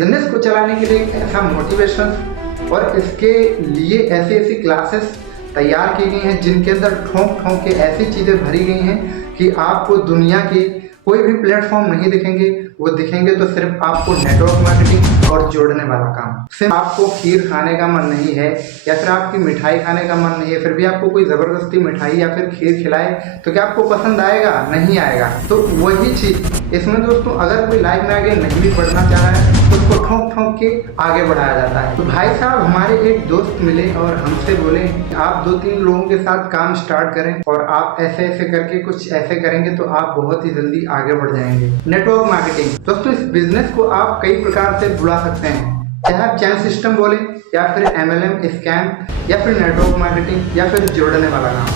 Business को चलाने के लिए एक ऐसा मोटिवेशन और इसके लिए ऐसी ऐसी क्लासेस तैयार की गई हैं जिनके अंदर ठोंक ठोंक के ऐसी चीज़ें भरी गई हैं कि आपको दुनिया के कोई भी प्लेटफॉर्म नहीं दिखेंगे। वो दिखेंगे तो सिर्फ आपको नेटवर्क मार्केटिंग और जोड़ने वाला काम। सिर्फ आपको खीर खाने का मन नहीं है या फिर आपकी मिठाई खाने का मन नहीं है, फिर भी आपको कोई ज़बरदस्ती मिठाई या फिर खीर खिलाए तो क्या आपको पसंद आएगा? नहीं आएगा। तो वही चीज़ इसमें दोस्तों, अगर कोई लाइफ में आगे नहीं भी बढ़ना चाह रहा है तो उसको ठोंक ठोंक के आगे बढ़ाया जाता है। तो भाई साहब हमारे एक दोस्त मिले और हमसे बोले आप 2-3 लोगों के साथ काम स्टार्ट करें और आप ऐसे ऐसे करके कुछ ऐसे करेंगे तो आप बहुत ही जल्दी आगे बढ़ जाएंगे। नेटवर्क मार्केटिंग दोस्तों, इस बिजनेस को आप कई प्रकार से बुला सकते हैं, चाहे आप चैन सिस्टम बोले या फिर MLM स्कैम या फिर नेटवर्क मार्केटिंग या फिर जोड़ने वाला काम।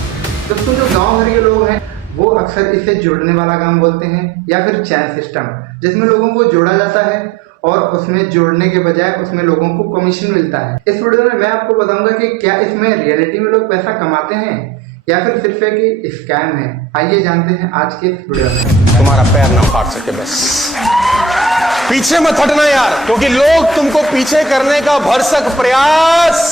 दोस्तों जो गांव भर के लोग हैं वो अक्सर इसे जोड़ने वाला काम बोलते हैं या फिर चैन सिस्टम, जिसमें लोगों को जोड़ा जाता है और उसमें जोड़ने के बजाय उसमें लोगों को कमीशन मिलता है। इस वीडियो में मैं आपको बताऊंगा कि क्या इसमें रियलिटी में लोग पैसा कमाते हैं या फिर सिर्फ एक स्कैम है। आइए जानते हैं आज के इस वीडियो में। तुम्हारा पैर ना फाट सके, बस पीछे मत हटना यार, क्योंकि लोग तुमको पीछे करने का भरसक प्रयास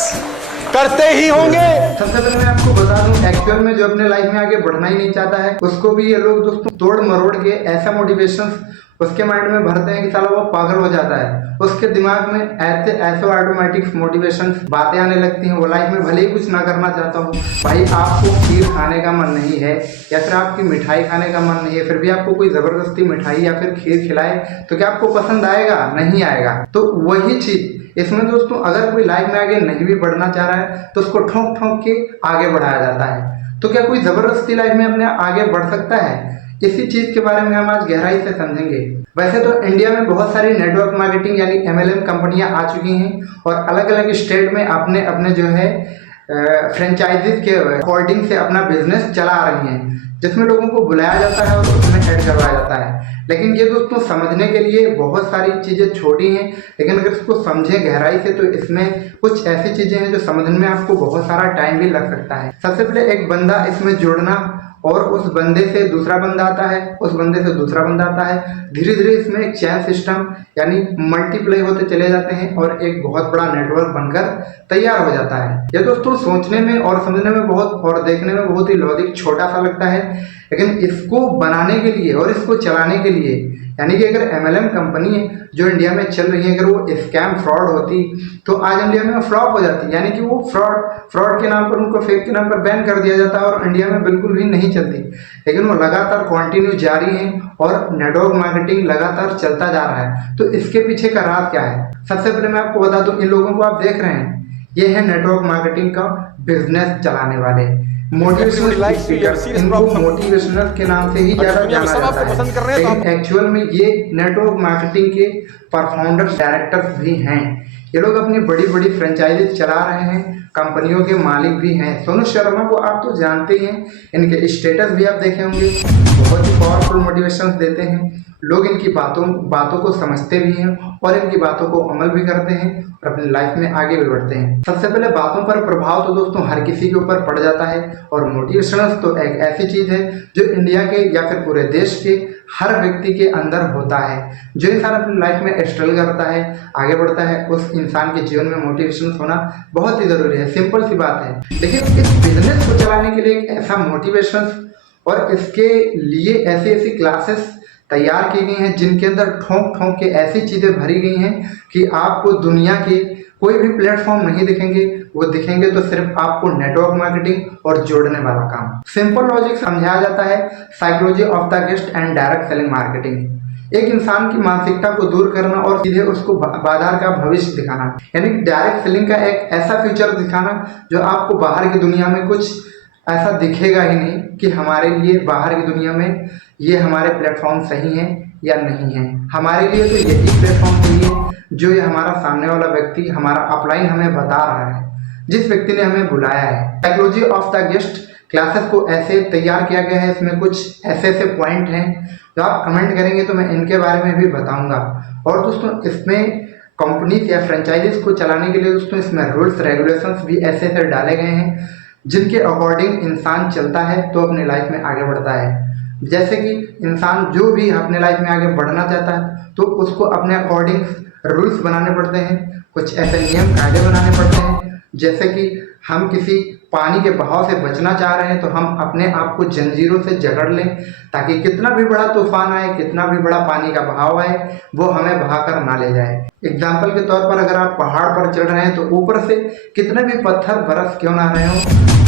करते ही होंगे। सबसे पहले मैं आपको बता दूं, एक्चुअल में जो अपने लाइफ में आगे बढ़ना ही नहीं चाहता है उसको भी ये लोग दोस्तों तोड़ मरोड़ के ऐसा मोटिवेशन उसके माइंड में भरते हैं कि साला वो पागल हो जाता है। उसके दिमाग में ऐसे ऑटोमेटिक मोटिवेशन बातें आने लगती हैं। वो लाइफ में भले ही कुछ ना करना चाहता हूँ, भाई आपको खीर खाने का मन नहीं है या फिर आपकी मिठाई खाने का मन नहीं है, फिर भी आपको कोई जबरदस्ती मिठाई या फिर खीर खिलाए तो क्या आपको पसंद आएगा? नहीं आएगा। तो वही चीज इसमें दोस्तों, अगर कोई लाइफ में आगे नहीं भी बढ़ना चाह रहा है तो उसको ठोंक ठोंक के आगे बढ़ाया जाता है। तो क्या कोई जबरदस्ती लाइफ में अपने आगे बढ़ सकता है? इसी चीज के बारे में हम आज गहराई से समझेंगे। वैसे तो इंडिया में बहुत सारी नेटवर्क मार्केटिंग यानी MLM कंपनियां आ चुकी हैं और अलग अलग स्टेट में अपने अपने जो है फ्रेंचाइजीज के अकॉर्डिंग से अपना बिजनेस चला रही हैं, जिसमें लोगों को बुलाया जाता है और उसमें ऐड करवाया जाता है। लेकिन ये दोस्तों समझने के लिए बहुत सारी चीज़ें छोटी हैं, लेकिन अगर इसको समझें गहराई से तो इसमें कुछ ऐसी चीज़ें हैं जो समझने में आपको बहुत सारा टाइम भी लग सकता है। सबसे पहले एक बंदा इसमें जोड़ना और उस बंदे से दूसरा बंदा आता है, उस बंदे से दूसरा बंदा आता है, धीरे धीरे इसमें एक चैन सिस्टम यानी मल्टीप्लाई होते चले जाते हैं और एक बहुत बड़ा नेटवर्क बनकर तैयार हो जाता है। यह दोस्तों सोचने में और समझने में बहुत और देखने में बहुत ही लॉजिक छोटा सा लगता है, लेकिन इसको बनाने के लिए और इसको चलाने के लिए यानी कि अगर MLM कंपनी जो इंडिया में चल रही है अगर वो स्कैम फ्रॉड होती तो आज इंडिया में फ्लॉप हो जाती, यानी कि वो फ्रॉड के नाम पर उनको फेक के नाम पर बैन कर दिया जाता और इंडिया में बिल्कुल भी नहीं चलती। लेकिन वो लगातार कंटिन्यू जारी है और नेटवर्क मार्केटिंग लगातार चलता जा रहा है। तो इसके पीछे का राज क्या है? सबसे पहले मैं आपको बता दूं, इन लोगों को आप देख रहे हैं, ये है नेटवर्क मार्केटिंग का बिजनेस चलाने वाले मोटिवेशनल स्पीकर। इनको मोटिवेशनल के नाम से ही ज्यादा जाना जाता है, लेकिन एक्चुअल में ये नेटवर्क मार्केटिंग के परफाउंडर्स डायरेक्टर्स भी हैं। ये लोग अपनी बड़ी बड़ी फ्रेंचाइजीज चला रहे हैं, कंपनियों के मालिक भी हैं। सोनू शर्मा को आप तो जानते ही हैं, इनके स्टेटस भी आप देखे होंगे, बहुत ही पावरफुल मोटिवेशन देते हैं। लोग इनकी बातों को समझते भी हैं और इनकी बातों को अमल भी करते हैं और अपनी लाइफ में आगे भी बढ़ते हैं। सबसे पहले बातों पर प्रभाव तो दोस्तों हर किसी के ऊपर पड़ जाता है और मोटिवेशनल तो एक ऐसी चीज है जो इंडिया के या फिर पूरे देश के हर व्यक्ति के अंदर होता है। जो इंसान अपनी लाइफ में स्ट्रगल करता है, आगे बढ़ता है, उस इंसान के जीवन में मोटिवेशन होना बहुत ही जरूरी है। सिंपल सी बात है। लेकिन इस बिजनेस को चलाने के लिए एक ऐसा मोटिवेशन और इसके लिए ऐसी ऐसी क्लासेस तैयार की गई हैं जिनके अंदर ठोंक ठोंक के ऐसी चीज़ें भरी गई हैं कि आपको दुनिया के कोई भी प्लेटफॉर्म नहीं दिखेंगे। वो दिखेंगे तो सिर्फ आपको नेटवर्क मार्केटिंग और जोड़ने वाला काम। सिंपल लॉजिक समझाया जाता है psychology of the guest and direct selling marketing. एक इंसान की मानसिकता को दूर करना और सीधे उसको बाजार का भविष्य दिखाना, यानी डायरेक्ट सेलिंग का एक ऐसा फीचर दिखाना जो आपको बाहर की दुनिया में कुछ ऐसा दिखेगा ही नहीं कि हमारे लिए बाहर की दुनिया में ये हमारे प्लेटफॉर्म सही हैं या नहीं है। हमारे लिए तो यही प्लेटफॉर्म सही है जो ये हमारा सामने वाला व्यक्ति, हमारा अपलाइन हमें बता रहा है, जिस व्यक्ति ने हमें बुलाया है। Psychology of the guest classes को ऐसे तैयार किया गया है, इसमें कुछ ऐसे ऐसे पॉइंट हैं जो आप कमेंट करेंगे तो मैं इनके बारे में भी बताऊंगा। और दोस्तों इसमें कंपनीज या फ्रेंचाइजीज को चलाने के लिए दोस्तों इसमें रूल्स रेगुलेशंस भी ऐसे ऐसे डाले गए हैं जिनके अकॉर्डिंग इंसान चलता है तो अपनी लाइफ में आगे बढ़ता है। जैसे कि इंसान जो भी अपने लाइफ में आगे बढ़ना चाहता है तो उसको अपने अकॉर्डिंग रूल्स बनाने पड़ते हैं, कुछ ऐसे नियम कायदे बनाने पड़ते हैं। जैसे कि हम किसी पानी के बहाव से बचना चाह रहे हैं तो हम अपने आप को जंजीरों से जकड़ लें, ताकि कितना भी बड़ा तूफान आए, कितना भी बड़ा पानी का बहाव आए, वो हमें बहाकर ना ले जाए। एग्जाम्पल के तौर पर अगर आप पहाड़ पर चढ़ रहे हैं तो ऊपर से कितने भी पत्थर बरस क्यों ना रहे हो,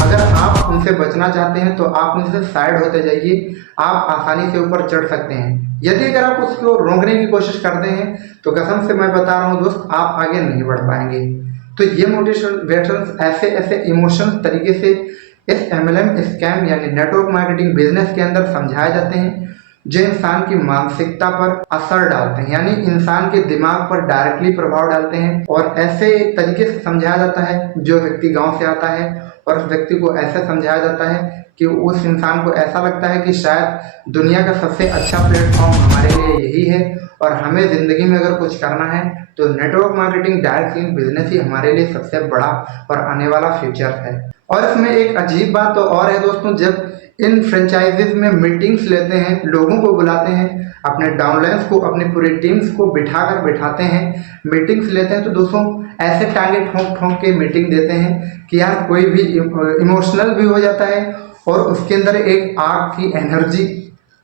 अगर आप उनसे बचना चाहते हैं तो आप उनसे साइड होते जाइए, आप आसानी से ऊपर चढ़ सकते हैं। यदि अगर आप उसको रोकने की कोशिश करते हैं तो कसम से मैं बता रहा हूँ दोस्त, आप आगे नहीं बढ़ पाएंगे। तो ये मोटिवेशन ऐसे ऐसे इमोशनल तरीके से इस MLM स्कैम यानी नेटवर्क मार्केटिंग बिजनेस के अंदर समझाए जाते हैं, जो इंसान की मानसिकता पर असर डालते हैं, यानी इंसान के दिमाग पर डायरेक्टली प्रभाव डालते हैं। और ऐसे तरीके से समझाया जाता है, जो व्यक्ति गांव से आता है और उस व्यक्ति को ऐसे समझाया जाता है कि उस इंसान को ऐसा लगता है कि शायद दुनिया का सबसे अच्छा प्लेटफॉर्म हमारे लिए यही है और हमें ज़िंदगी में अगर कुछ करना है तो network marketing direct link business ही हमारे लिए सबसे बड़ा और आने वाला फ्यूचर है। और इसमें एक अजीब बात तो और है दोस्तों, जब इन फ्रेंचाइजीज में मीटिंग्स लेते हैं, लोगों को बुलाते हैं, अपने डाउनलाइंस को, अपनी पूरी टीम्स को बिठाते हैं, मीटिंग्स लेते हैं, तो दोस्तों ऐसे टांगे ठोंक ठोंक के मीटिंग देते हैं कि यार कोई भी इमोशनल भी हो जाता है और उसके अंदर एक आग की एनर्जी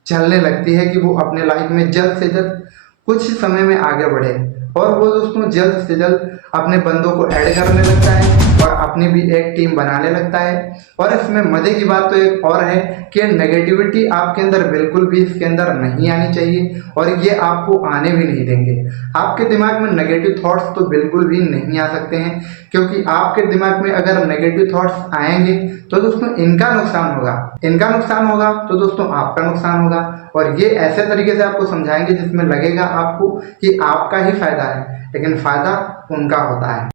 चलने लगती है कि वो अपने लाइफ में जल्द से जल्द कुछ समय में आगे बढ़े। और वो दोस्तों जल्द से जल्द अपने बंदों को ऐड करने लगता है और अपनी भी एक टीम बनाने लगता है। और इसमें मज़े की बात तो एक और है कि नेगेटिविटी आपके अंदर बिल्कुल भी इसके अंदर नहीं आनी चाहिए और ये आपको आने भी नहीं देंगे। आपके दिमाग में नेगेटिव थॉट्स तो बिल्कुल भी नहीं आ सकते हैं, क्योंकि आपके दिमाग में अगर नेगेटिव थॉट्स आएंगे तो दोस्तों इनका नुकसान होगा तो दोस्तों आपका नुकसान होगा। और ये ऐसे तरीके से आपको समझाएंगे जिसमें लगेगा आपको कि आपका ही फायदा है, लेकिन फायदा उनका होता है।